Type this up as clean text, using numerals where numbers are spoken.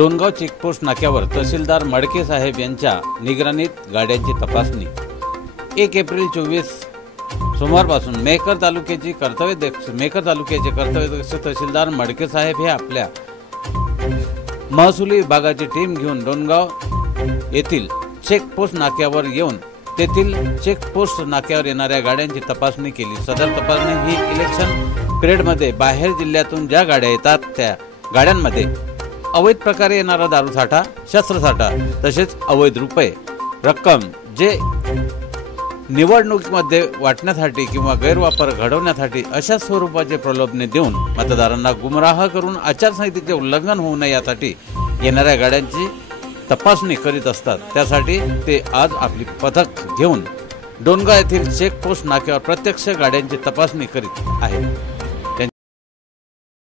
Dongaon checkpost नाक्यावर तहसीलदार मडके साहेब यांच्या निगराणीत गाड्यांची तपासणी। 1 एप्रिल 24 सोमवारपासून मेहकर तालुक्याचे कर्तव्यदक्ष तहसीलदार मडके साहेब हे आपल्या महसुली विभागाची टीम घेऊन डोणगाव येथील चेकपोस्ट नाक्यावर येऊन तेथील चेकपोस्ट नाक्यावर येणाऱ्या गाड्यांची तपासणी केली। सदर तपासणी ही इलेक्शन पिरियडमध्ये बाहेर जिल्ह्यातून ज्या गाड्या येतात त्या गाड्यांमध्ये अवैध प्रकारे येणारा दारूसाठा, शस्त्रसाठा तसेच अवैध रुपये रक्कम जे निवडणुकीमध्ये वाटण्यासाठी किंवा गैरवापर घडवण्यासाठी अशा स्वरूपाचे प्रलोभने देऊन मतदारांना गुमराह करून आचारसंहितेचे उल्लंघन होऊ नये यासाठी येणाऱ्या गाड्यांची तपासणी करीत असतात। त्यासाठी ते आज आपली पथक घेऊन डोणगाव येथील चेकपोस्ट नाक्यावर प्रत्यक्ष गाड्यांची तपासणी करीत आहेत।